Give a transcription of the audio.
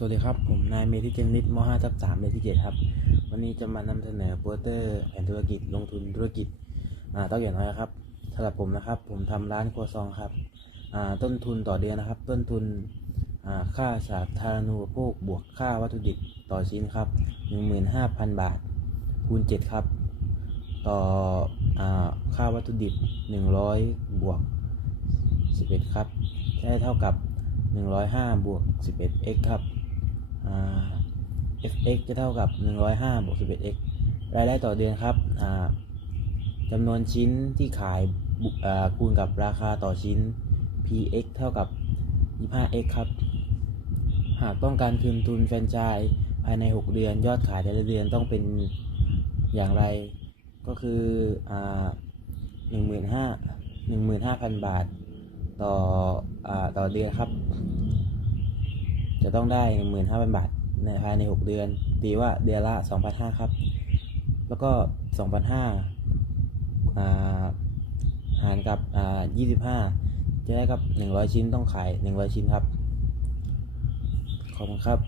สวัสดีครับ ผมนายเมธิเจงนิดม5ทับ3เลขที่7ครับ วันนี้จะมานำเสนอโปสเตอร์แผนธุรกิจลงทุนธุรกิจอ่าต้องอย่างน้อยครับสำหรับผมนะครับ ผมทำร้านครัวซองครับอ่าต้นทุนต่อเดือนนะครับ ต้นทุนอ่าค่าสาธารณูปโภคบวกค่าวัตถุดิบต่อชิ้นครับ 15,000 บาท คูณ 7 ครับ ต่ออาค่าวัตถุดิบ 100 บวก 11 ครับได้เท่ากับ 105บวก 11x ครับ fx จะเท่ากับ 105บวก 11x รายได้ต่อเดือนครับจำนวนชิ้นที่ขายคูณกับราคาต่อชิ้น px เท่ากับ 25x ครับ หากต้องการคืนทุนแฟรนไชส์ภายใน 6 เดือน ยอดขายแต่ละเดือนต้องเป็นอย่างไร ก็คืออ15,000 15,000บาทต่ออต่อเดือนครับ จะต้องได้ 15,000 บาทในภายใน 6 เดือน ตีว่าเดือนละ 2,500 ครับ แล้วก็ 2,500อ่าหารกับอ่า25 จะได้ครับ 100 ชิ้นต้องขาย 100 ชิ้นครับ ขอบคุณครับ